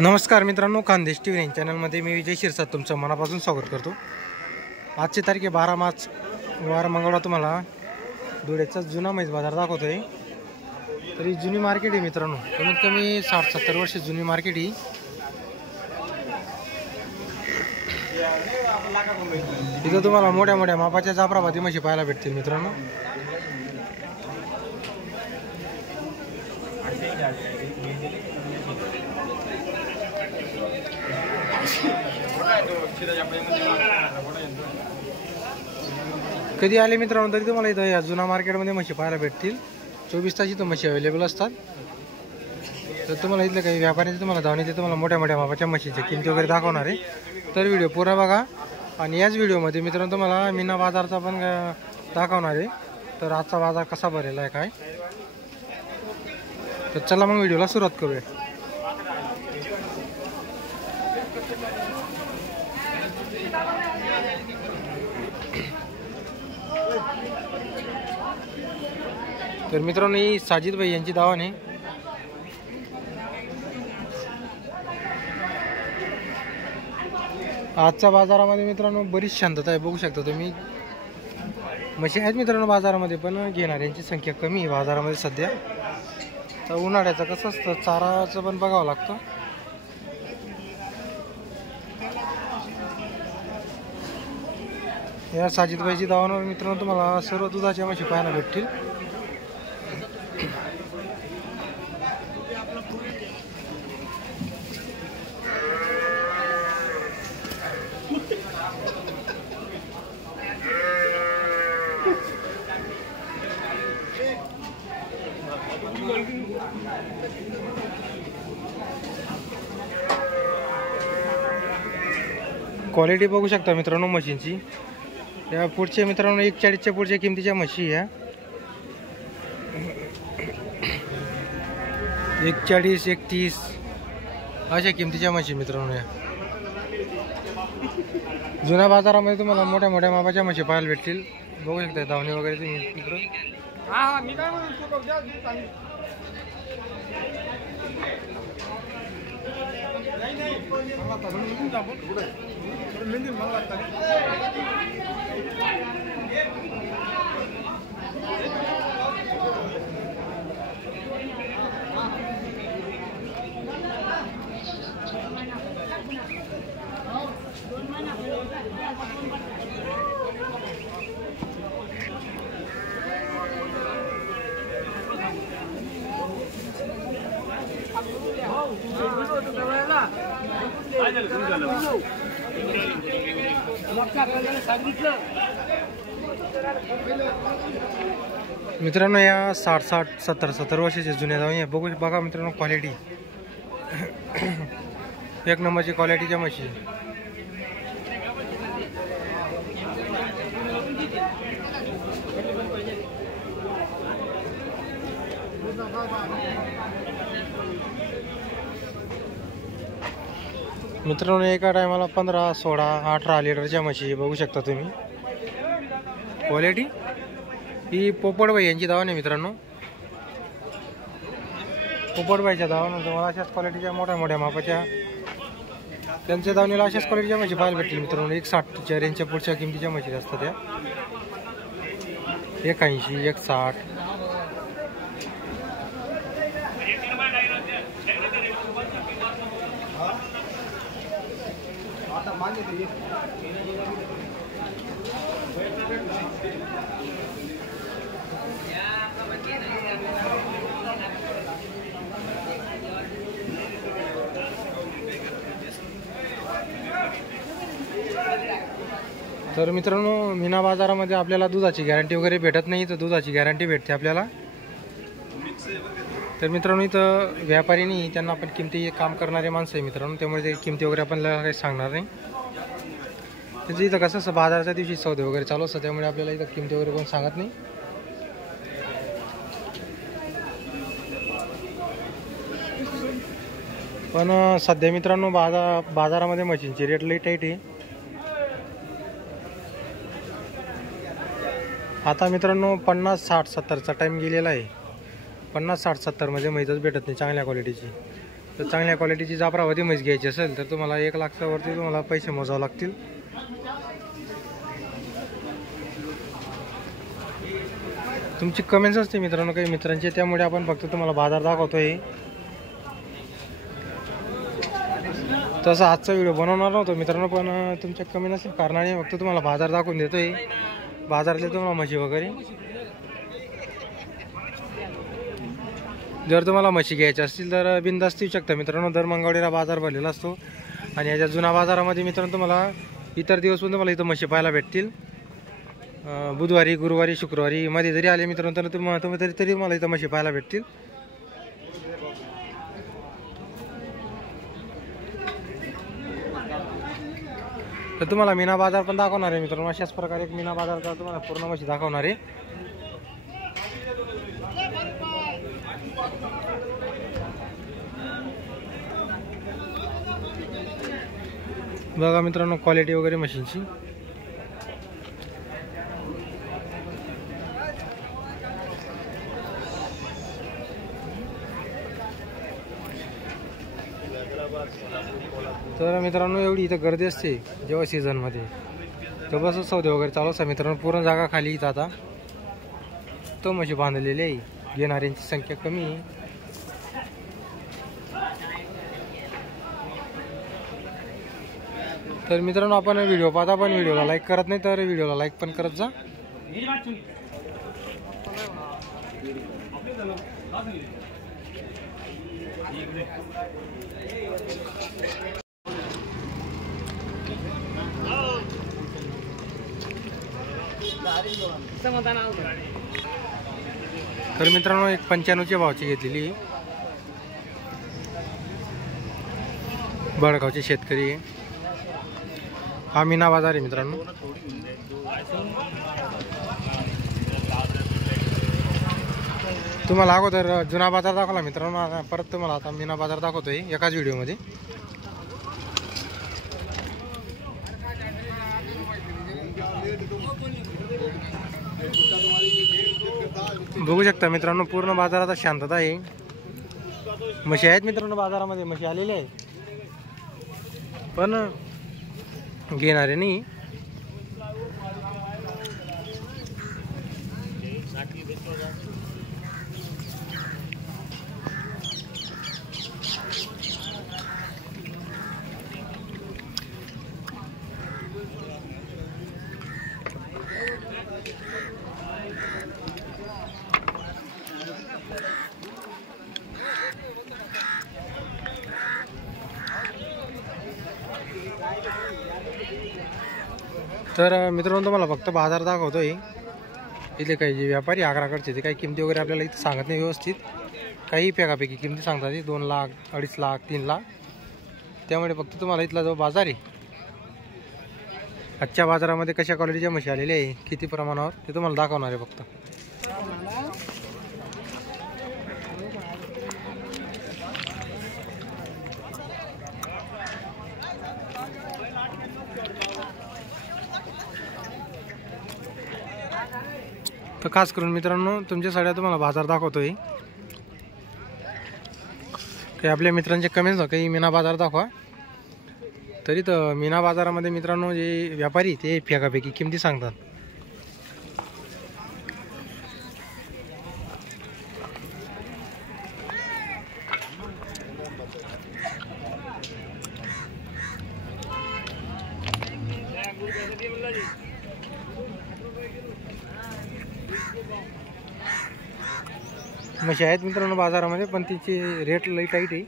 नमस्कार मित्रांनो, खानदेश टीव्ही चॅनलमध्ये मी विजय शिरसाट तुमचं मनापासून स्वागत करतो। आजची तारीख आहे 12 मार्च, वार मंगळवार। तुम्हाला धुळ्याचा जुना म्हैस बाजार दाखवतोय। तरी जुनी मार्केट आहे मित्रांनो, कमीत कमी 60-70 वर्ष जुनी मार्केट आहे। इथं तुम्हाला मोठ्या मोठ्या मापाच्या जाफराबादी म्हशी पाहायला भेटतील मित्रांनो। कधी आले मित्रांनो तरी तुम्हाला इथं या जुना मार्केटमध्ये म्हशी पाहायला भेटतील। 24 तास इथं म्हशी अवेलेबल असतात। तर तुम्हाला इथले काही व्यापाऱ्यांचे तुम्हाला धावणीचे तुम्हाला मोठ्या मोठ्या मापाच्या म्हशीच्या किमती वगैरे दाखवणार आहे। तर व्हिडिओ पूर्ण बघा। आणि याच व्हिडिओमध्ये मित्रांनो तुम्हाला मीना बाजारचा पण दाखवणार आहे। तर आजचा बाजार कसा भरलेला आहे काय, तर चला मग व्हिडिओला सुरुवात करूया। तर मित्रांनो ही साजिद भाई यांची दावण आहे। आजच्या बाजारामध्ये मित्रांनो बरीच शांतता आहे, बघू शकता तुम्ही। म्हशी आहेत मित्रांनो बाजारामध्ये, पण घेणाऱ्यांची संख्या कमी आहे बाजारामध्ये सध्या। तर उन्हाळ्याचं कसं असतं, चाराचं पण बघावं लागतं। या साजिद भाईची दावणीवर मित्रांनो तुम्हाला सर्व दुधाच्या म्हशी पाहायला भेटतील। क्वालिटी बघू शकता मित्रांनो म्हशींची। या पुढचे मित्रांनो 140च्या पुढच्या किमतीच्या म्हशी या 140-130 अशा किमतीच्या म्हशी मित्रांनो। या जुन्या बाजारामध्ये तुम्हाला मोठ्या मोठ्या मापाच्या म्हशी पाहायला भेटतील, बघू शकता धावणी वगैरे तुम्ही मित्र। मित्रांनो या 60-60, 70-70 वर्षाचे जुन्या दावणी बघू बघा मित्रांनो। क्वालिटी एक नंबरची क्वालिटीच्या म्हशी। मित्रांनो एका टायमाला 15, 16, 18 लिटरच्या म्हशी बघू शकता तुम्ही। क्वालिटी ही पोपटबाई यांची दावण आहे मित्रांनो। पोपटबाईच्या दावण तुम्हाला अशाच क्वालिटीच्या मोठ्या मोठ्या मापाच्या त्यांच्या दावणीला अशाच क्वालिटीच्या म्हशी पाहायला भेटतील मित्रांनो। 160च्या रेंजच्या पुढच्या किमतीच्या म्हशी असतात त्या 81, 160। तर मित्रांनो मीना बाजारामध्ये आपल्याला दुधाची गॅरंटी वगैरे भेटत नाही, तर दुधाची गॅरंटी भेटते आपल्याला। तर मित्रांनो इथं व्यापारीनी त्यांना आपण किमती काम करणारे माणसं आहे मित्रांनो, त्यामुळे ते किमती वगैरे आपल्याला काही सांगणार नाही। त्याचं इथं कसं असं बाजाराच्या दिवशी सौदे वगैरे चालू असतं, त्यामुळे आपल्याला इथं किमती वगैरे कोण सांगत नाही। पण सध्या मित्रांनो बाजारामध्ये म्हशींची रेट लई टाईट आहे। आता मित्रांनो 50, 60, 70चा टाइम गेलेला आहे। 50, 60, 70 मध्ये म्हैसच भेटत नाही चांगल्या क्वालिटीची. तर चांगल्या क्वालिटीची जाफराबादी म्हैस घ्यायची असेल तर तुम्हाला 1 लाखाच्या वरती तुम्हाला पैसे मोजावे लागतील. तुमची कमेंट्स असते मित्रांनो काही मित्रांचे, त्यामुळे आपण फक्त तुम्हाला बाजार दाखवतोय. तसा आजचा व्हिडिओ बनवणार नव्हतो मित्रांनो, पण तुमच्या कमेंट असल्या कारणाने फक्त तुम्हाला बाजार दाखवून देतोय. बाजारातले तुम्हाला म्हशी वगैरे, जर तुम्हाला म्हशी घ्यायच्या असतील तर बिनधास्त येऊ शकता मित्रांनो. दर मंगळवारीला बाजार भरलेला असतो आणि याच्या जुना बाजारामध्ये मित्रांनो तुम्हाला इतर दिवस पण तुम्हाला इथं म्हशी पाहायला भेटतील. बुधवारी, गुरुवारी, शुक्रवारी मध्ये जरी आले मित्रांनो तर तुम्ही तरी मला इथं म्हशी पाहायला भेटतील. तर तुम्हाला मीना बाजार पण दाखवणार आहे मित्रांनो. अशाच प्रकारे एक मीना बाजारचा तुम्हाला पूर्ण म्हशी दाखवणार आहे. बघा मित्रांनो क्वालिटी वगैरे मशीनची. तर मित्रांनो एवढी इथं गर्दी असते जेव्हा सीझनमध्ये, तेव्हा बस सौदे वगैरे चालू असतात मित्रांनो. पूर्ण जागा खाली इथं आता तो म्हशी बांधलेली आहे. घेणाऱ्यांची संख्या कमी आहे. तर मित्रांनो आपण व्हिडिओ पाहता पण व्हिडिओला लाईक करत नाही, तर व्हिडिओला लाईक पण करत जा. तर मित्रांनो एक 95च्या भावाची घेतलेली बडगावचे शेतकरी. हा मीना बाजार आहे मित्रांनो. तुम्हाला अगोदर जुना बाजार दाखवला मित्रांनो, परत तुम्हाला आता मीना बाजार दाखवतोय एकाच व्हिडिओमध्ये. बघू शकता मित्रांनो पूर्ण बाजारात शांतता आहे. म्हशी आहेत मित्रांनो बाजारामध्ये, म्हशी आलेले आहे पण घेणारे नाही. तर मित्रांनो तुम्हाला फक्त बाजार दाखवतोय. इथे काही जे व्यापारी आग्राकडचे ते काही किमती वगैरे आपल्याला इथं सांगत नाही व्यवस्थित. काही फेकापैकी किमती सांगतात 2 लाख, 2.5 लाख, 3 लाख. त्यामुळे फक्त तुम्हाला इथला जो बाजार आहे आजच्या बाजारामध्ये कशा क्वालिटीच्या म्हशी आलेल्या आहे, किती प्रमाणावर, ते तुम्हाला दाखवणार आहे फक्त. तर खास करून मित्रांनो तुमच्यासाठी तुम्हाला बाजार दाखवतोय. काही आपल्या मित्रांचे कमेंट्स काही मीना बाजार दाखवा. तरी तर मीना बाजारामध्ये मित्रांनो जे व्यापारी ते फेकाफेकी किमती सांगतात. म्हशी आहेत मित्रांनो बाजारामध्ये, पण तिची रेट लई टाईट आहे.